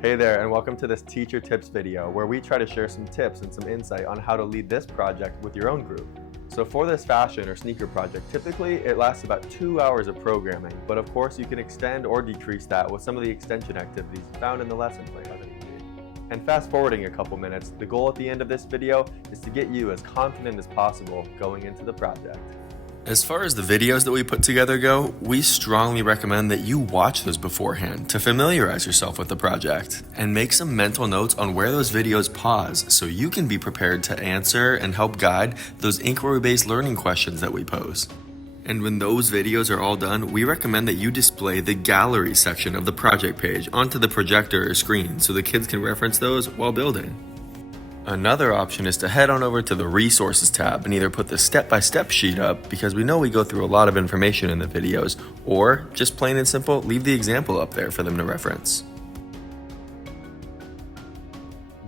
Hey there, and welcome to this Teacher Tips video where we try to share some tips and some insight on how to lead this project with your own group. So for this fashion or sneaker project, typically it lasts about 2 hours of programming, but of course you can extend or decrease that with some of the extension activities found in the lesson plan. And fast forwarding a couple minutes, the goal at the end of this video is to get you as confident as possible going into the project. As far as the videos that we put together go, we strongly recommend that you watch those beforehand to familiarize yourself with the project and make some mental notes on where those videos pause so you can be prepared to answer and help guide those inquiry-based learning questions that we pose. And when those videos are all done, we recommend that you display the gallery section of the project page onto the projector or screen so the kids can reference those while building. Another option is to head on over to the Resources tab and either put the step-by-step sheet up, because we know we go through a lot of information in the videos, or just plain and simple, leave the example up there for them to reference.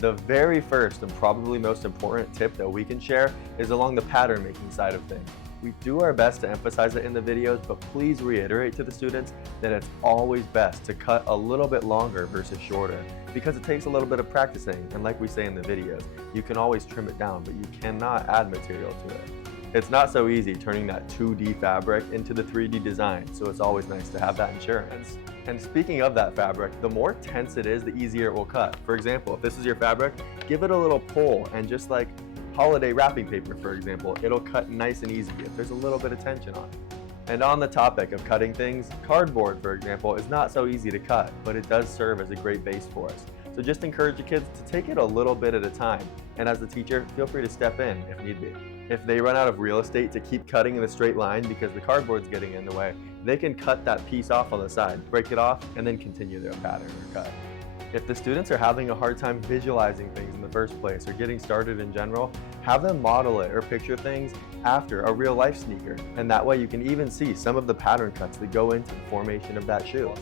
The very first and probably most important tip that we can share is along the pattern making side of things. We do our best to emphasize it in the videos, but please reiterate to the students that it's always best to cut a little bit longer versus shorter, because it takes a little bit of practicing, and like we say in the videos, you can always trim it down, but you cannot add material to it. It's not so easy turning that 2D fabric into the 3D design, so it's always nice to have that insurance. And speaking of that fabric, the more tense it is, the easier it will cut. For example, if this is your fabric, give it a little pull, and just like holiday wrapping paper, for example, it'll cut nice and easy if there's a little bit of tension on it. And on the topic of cutting things, cardboard, for example, is not so easy to cut, but it does serve as a great base for us. So just encourage your kids to take it a little bit at a time, and as the teacher, feel free to step in if need be. If they run out of real estate to keep cutting in a straight line because the cardboard's getting in the way, they can cut that piece off on the side, break it off, and then continue their pattern or cut. If the students are having a hard time visualizing things in the first place or getting started in general, have them model it or picture things after a real life sneaker, and that way you can even see some of the pattern cuts that go into the formation of that shoe.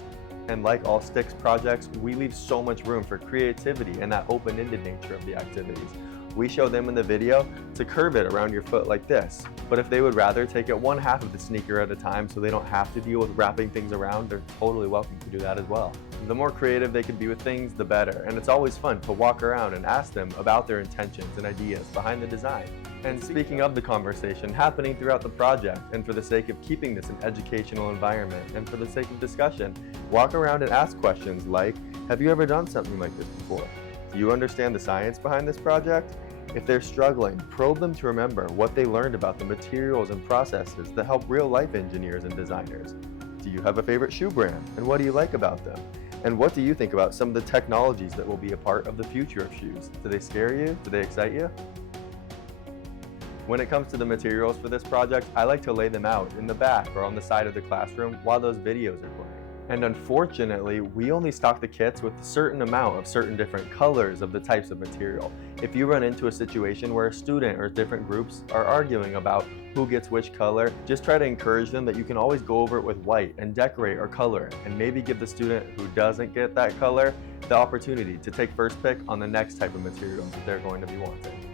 And like all Sticks projects, we leave so much room for creativity and that open-ended nature of the activities. We show them in the video to curve it around your foot like this, but if they would rather take it one half of the sneaker at a time so they don't have to deal with wrapping things around, they're totally welcome to do that as well. The more creative they can be with things, the better, and it's always fun to walk around and ask them about their intentions and ideas behind the design. And speaking of the conversation happening throughout the project, and for the sake of keeping this an educational environment and for the sake of discussion, walk around and ask questions like, have you ever done something like this before? Do you understand the science behind this project? If they're struggling, probe them to remember what they learned about the materials and processes that help real-life engineers and designers. Do you have a favorite shoe brand, and what do you like about them? And what do you think about some of the technologies that will be a part of the future of shoes? Do they scare you? Do they excite you? When it comes to the materials for this project, I like to lay them out in the back or on the side of the classroom while those videos are playing. And unfortunately, we only stock the kits with a certain amount of certain different colors of the types of material. If you run into a situation where a student or different groups are arguing about who gets which color, just try to encourage them that you can always go over it with white and decorate or color it, and maybe give the student who doesn't get that color the opportunity to take first pick on the next type of materials that they're going to be wanting.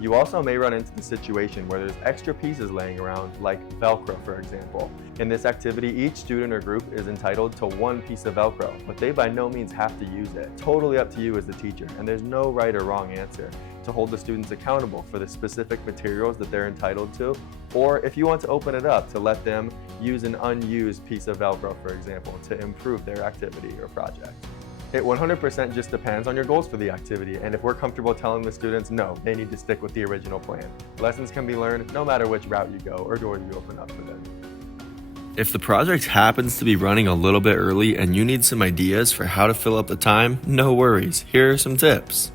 You also may run into the situation where there's extra pieces laying around, like Velcro, for example. In this activity, each student or group is entitled to one piece of Velcro, but they by no means have to use it. Totally up to you as the teacher, and there's no right or wrong answer to hold the students accountable for the specific materials that they're entitled to, or if you want to open it up to let them use an unused piece of Velcro, for example, to improve their activity or project. It 100% just depends on your goals for the activity, and if we're comfortable telling the students no, they need to stick with the original plan. Lessons can be learned no matter which route you go or doors you open up for them. If the project happens to be running a little bit early and you need some ideas for how to fill up the time, no worries, here are some tips.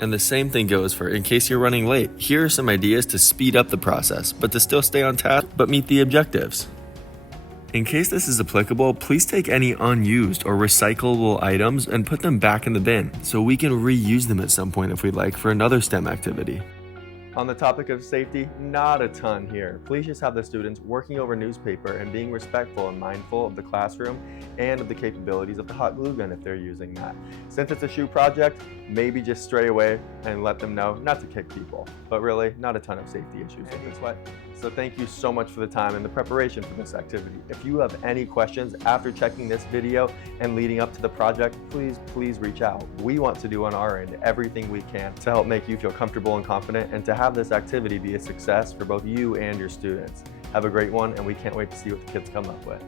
And the same thing goes for in case you're running late. Here are some ideas to speed up the process, but to still stay on task, but meet the objectives. In case this is applicable, please take any unused or recyclable items and put them back in the bin so we can reuse them at some point if we'd like for another STEM activity. On the topic of safety, not a ton here. Please just have the students working over newspaper and being respectful and mindful of the classroom and of the capabilities of the hot glue gun if they're using that. Since it's a shoe project, maybe just stray away and let them know not to kick people, but really not a ton of safety issues with this. So thank you so much for the time and the preparation for this activity. If you have any questions after checking this video and leading up to the project, please reach out. We want to do on our end everything we can to help make you feel comfortable and confident and to have this activity be a success for both you and your students. Have a great one, and we can't wait to see what the kids come up with.